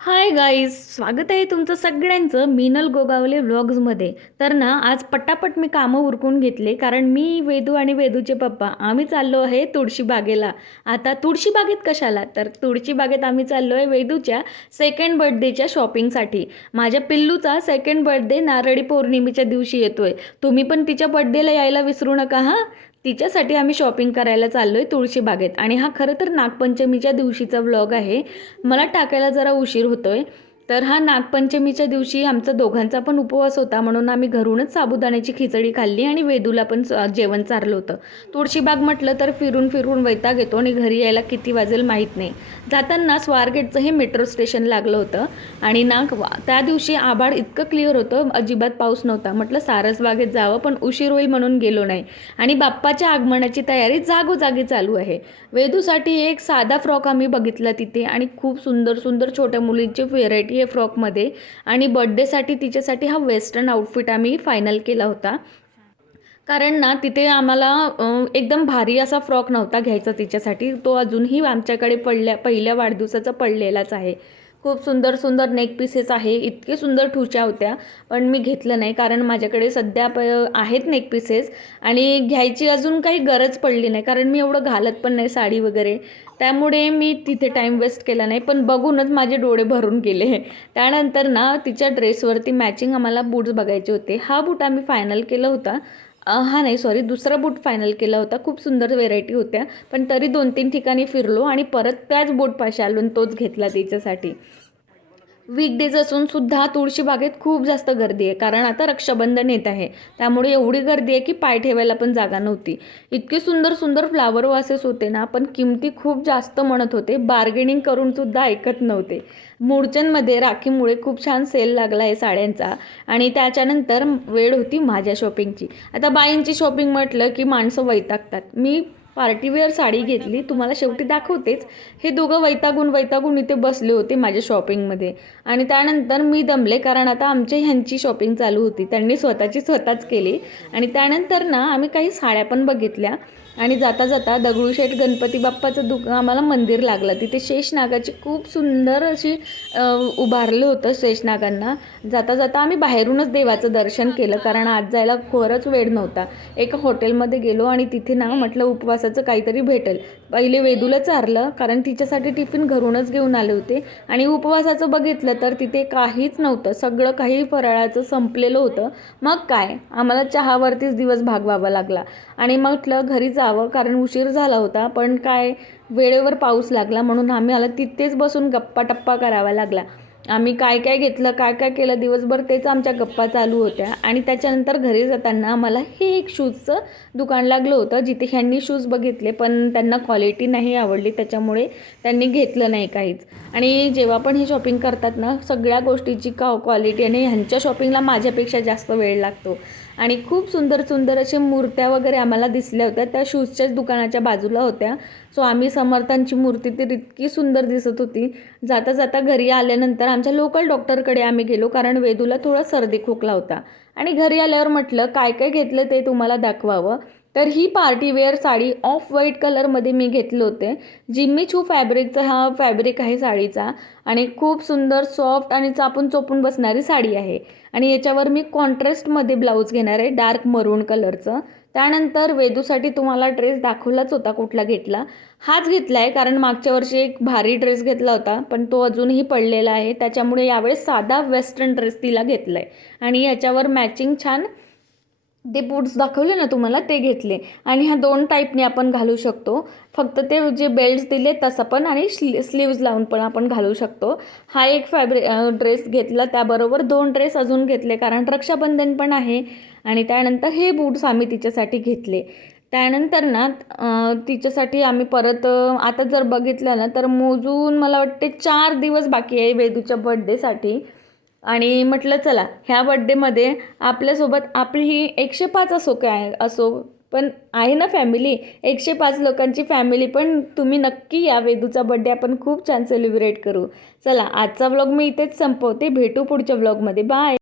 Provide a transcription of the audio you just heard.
Hi guys, स्वागत आहे तुमचं सगळ्यांचं मीनल गोगावले व्लॉग्समध्ये. तर ना आज पटापट मी कामं उरकून घेतले, कारण मी, वेदू आणि वेदूचे पप्पा आम्ही चाललो आहे तुळशीबागेला. आता तुळशीबागेत कशाला, तर तुळशीबागेत आम्ही चाललो आहे वेदूच्या सेकंड बर्थडेच्या शॉपिंगसाठी. माझ्या पिल्लूचा सेकंड बर्थडे नारळी पौर्णिमेच्या दिवशी येतोय. तुम्ही पण तिच्या बर्थडेला यायला विसरू नका हां. तिच्यासाठी आम्ही शॉपिंग करायला चाललो आहे तुळशीबागेत. आणि हा खरं तर नागपंचमीच्या दिवशीचा व्लॉग आहे. मला टाकायला जरा उशीर होतोय. तर हा नागपंचमीच्या दिवशी आमचा दोघांचा पण उपवास होता, म्हणून आम्ही घरूनच साबुदाण्याची खिचडी खाल्ली आणि वेदूला पण जेवण चारलं होतं. तुळशीबाग म्हटलं तर फिरून फिरून वैताग येतो आणि घरी यायला किती वाजेल माहीत नाही. जाताना स्वारगेटचं हे मेट्रो स्टेशन लागलं होतं. आणि त्या दिवशी आभाळ इतकं क्लिअर होतं, अजिबात पाऊस नव्हता. म्हटलं सारसबागेत जावं, पण उशीर होईल म्हणून गेलो नाही. आणि बाप्पाच्या आगमनाची तयारी जागोजागी चालू आहे. वेदूसाठी एक साधा फ्रॉक आम्ही बघितला तिथे, आणि खूप सुंदर सुंदर छोट्या मुलींची व्हेरायटी आहे फ्रॉकमध्ये. आणि बड्डेसाठी तिच्यासाठी हा वेस्टर्न आउटफिट आम्ही फायनल केला होता. कारण ना तिथे आम्हाला एकदम भारी असा फ्रॉक नव्हता घ्यायचा तिच्यासाठी. तो अजूनही आमच्याकडे पहिल्या वाढदिवसाचा पडलेलाच आहे. खूप सुंदर सुंदर नेक पीसेस आहे, इतके सुंदर ठुच्या होत्या. पण मी घेतलं नाही, कारण माझ्याकडे सध्या आहेत नेक पीसेस, आणि घ्यायची अजून काही गरज पडली नाही, कारण मी एवढं घालत पण नाही साडी वगैरे. त्यामुळे मी तिथे टाईम वेस्ट केला नाही. पण बघूनच माझे डोळे भरून गेले. त्यानंतर ना तिच्या ड्रेसवरती मॅचिंग आम्हाला बूट्स बघायचे होते. हा बूट आम्ही फायनल केला होता. हा नाही, सॉरी, दुसरा बूट फायनल केला होता. खूप सुंदर व्हेरायटी होत्या, पण तरी 2-3 ठिकाणी फिरलो आणि परत त्याच बूटपाशी आलो आणि तोच घेतला तिच्यासाठी. वीकडेज असून सुद्धा तुळशीबागेत खूप जास्त गर्दी आहे, कारण आता रक्षाबंधन येत आहे. त्यामुळे एवढी गर्दी आहे की पाय ठेवायला पण जागा नव्हती. इतके सुंदर सुंदर फ्लावर वासेस होते ना, पण किमती खूप जास्त म्हणत होते. बार्गेनिंग करून सुद्धा ऐकत नव्हते. मुळचंदमध्ये राखीमुळे खूप छान सेल लागला आहे साड्यांचा. आणि त्याच्यानंतर वेळ होती माझ्या शॉपिंगची. आता बाईंची शॉपिंग म्हटलं की माणसं वैतागतात. मी पार्टीवेअर साडी घेतली, तुम्हाला शेवटी दाखवतेच. हे दोघं वैतागून वैतागून इथे बसले होते माझ्या शॉपिंगमध्ये. आणि त्यानंतर मी दमले, कारण आता ह्यांची शॉपिंग चालू होती. त्यांनी स्वतःच केली. आणि त्यानंतर ना आम्ही काही साड्या पण बघितल्या. आणि जाता जाता दगडूशेठ गणपती बाप्पाचं आम्हाला मंदिर लागलं. तिथे शेषनागाची खूप सुंदर अशी उभारलं होतं शेषनागांना. जाता जाता आम्ही बाहेरूनच देवाचं दर्शन केलं, कारण आज जायला खरंच वेळ नव्हता. एका हॉटेलमध्ये गेलो आणि तिथे ना म्हटलं उपवासाचं काहीतरी भेटेल. पहिले वेदूला चारलं, कारण तिच्यासाठी टिफिन घरूनच घेऊन आले होते. आणि उपवासाचं बघितलं तर तिथे काहीच नव्हतं. सगळं काही फराळाचं संपलेलं होतं. मग काय, आम्हाला चहावरतीच दिवस भागवावा लागला. आणि म्हटलं घरी जावं, कारण उशीर झाला होता. पण काय, वेळेवर पाऊस लागला, म्हणून आम्हाला तिथेच बसून गप्पा टप्पा करावा लागला. आम्ही काय काय घेतलं, काय काय केलं दिवसभर, तेच आमच्या गप्पा चालू होत्या. आणि त्याच्यानंतर घरी जाताना आम्हाला हे एक शूजचं दुकान लागलं होतं, जिथे ह्यांनी शूज बघितले, पण त्यांना क्वालिटी नाही आवडली, त्याच्यामुळे त्यांनी घेतलं नाही काहीच. आणि जेव्हा पण हे शॉपिंग करतात ना, सगळ्या गोष्टीची क्वालिटी, आणि ह्यांच्या शॉपिंगला माझ्यापेक्षा जास्त वेळ लागतो. आणि खूप सुंदर सुंदर असे मूर्त्या वगैरे आम्हाला दिसल्या होत्या, त्या शूजच्याच दुकानाच्या बाजूला होत्या. सो आम्ही समर्थांची मूर्ती तर इतकी सुंदर दिसत होती. जाता जाता घरी आल्यानंतर आमच्या लोकल डॉक्टरकडे आम्ही गेलो, कारण वेदूला थोडा सर्दी खोकला होता. आणि घरी आल्यावर म्हटलं काय काय घेतलं ते तुम्हाला दाखवावं. तर ही पार्टीवेअर साडी ऑफ व्हाईट कलरमध्ये मी घेतले होते. जिम्मी चू फॅब्रिकचा हा फॅब्रिक आहे साडीचा. आणि खूप सुंदर सॉफ्ट आणि चापून चोपून बसणारी साडी आहे. आणि याच्यावर मी कॉन्ट्रास्टमध्ये ब्लाऊज घेणार आहे, डार्क मरून कलरचं. त्यानंतर वेदूसाठी तुम्हाला ड्रेस दाखवलाच होता कुठला घेतला. हाच घेतला आहे, कारण मागच्या वर्षी एक भारी ड्रेस घेतला होता, पण तो अजूनही पडलेला आहे. त्याच्यामुळे यावेळेस साधा वेस्टर्न ड्रेस तिला घेतला आहे. आणि याच्यावर मॅचिंग छान ते बूट्स दाखवले ना तुम्हाला, ते घेतले. आणि ह्या 2 टाईपने आपण घालू शकतो. फक्त ते जे बेल्ट्स दिले तसं पण, आणि स्लीव्ज लावून पण आपण घालू शकतो. हा एक ड्रेस घेतला, त्याबरोबर 2 ड्रेस अजून घेतले, कारण रक्षाबंधन पण आहे. आणि त्यानंतर हे बूट्स आम्ही तिच्यासाठी घेतले. त्यानंतर ना तिच्यासाठी आम्ही परत आता जर बघितलं ना, तर मोजून मला वाटते 4 दिवस बाकी आहे वेदूच्या बड्डेसाठी. आणि म्हटलं चला ह्या बड्डेमध्ये आपल्यासोबत आपली ही 105 असो काय असो, पण आहे ना फॅमिली, 105 लोकांची फॅमिली. पण तुम्ही नक्की या, वेदूचा बड्डे आपण खूप छान सेलिब्रेट करू. चला, आजचा व्लॉग मी इथेच संपवते. भेटू पुढच्या व्लॉगमध्ये. बाय.